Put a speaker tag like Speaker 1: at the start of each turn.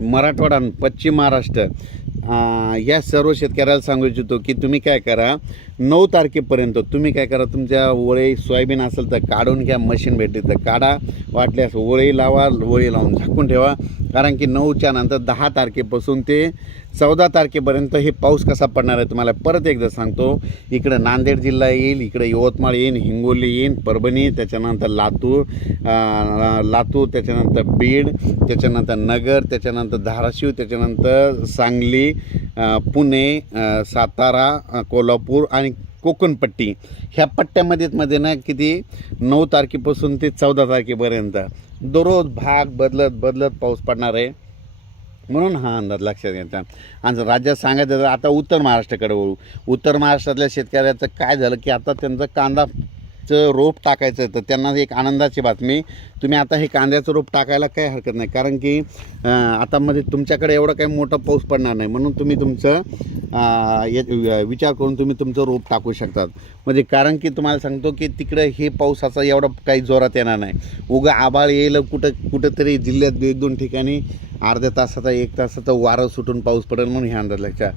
Speaker 1: मराठवाडा पश्चिम महाराष्ट्र अं, या सर्व शेतकऱ्याला सांगू इच्छितो की तुम्ही काय करा नऊ तारखेपर्यंत तुम्ही काय करा तुमच्या वळी सोयाबीन असेल तर काढून घ्या मशीन भेटली तर काढा वाटल्यास वळी लावा वळी लावून झाकून ठेवा. कारण की नऊच्या नंतर दहा तारखेपासून ते चौदा तारखेपर्यंत हे पाऊस कसा पडणार आहे तुम्हाला परत एकदा सांगतो. इकडं नांदेड जिल्हा येईल इकडं यवतमाळ येईल हिंगोली येईल परभणी त्याच्यानंतर लातूर लातूर त्याच्यानंतर बीड त्याच्यानंतर नगर त्याच्यानंतर धाराशिव त्याच्यानंतर सांगली पुणे सातारा कोल्हापूर आणि कोकणपट्टी. ह्या पट्ट्यामध्येच मध्ये ना किती नऊ तारखेपासून ते चौदा तारखेपर्यंत दररोज भाग बदलत बदलत पाऊस पडणार आहे. म्हणून हा अंदाज लक्षात घ्यायचा. आणि राज्यात सांगायचं तर आता उत्तर महाराष्ट्राकडे वळू. उत्तर महाराष्ट्रातल्या शेतकऱ्याचं काय झालं की आता त्यांचा कांदा कांदाचं रोप टाकायचं आहे तर त्यांना एक आनंदाची बातमी. तुम्ही आता हे कांद्याचं रोप टाकायला काही हरकत नाही कारण की आता मध्ये तुमच्याकडे एवढा काही मोठा पाऊस पडणार नाही म्हणून तुम्ही तुमचं या- विचार करून तुम्ही तुमचं रोप टाकू शकतात. म्हणजे कारण की तुम्हाला सांगतो की तिकडे हे पावसाचा एवढा काही जोरात येणार नाही. उगा आबाळ येईल कुठं कुठंतरी जिल्ह्यात एक दोन ठिकाणी अर्ध्या तासाचा एक तासाचा वारं सुटून पाऊस पडेल म्हणून हे अंदाज लक्षात.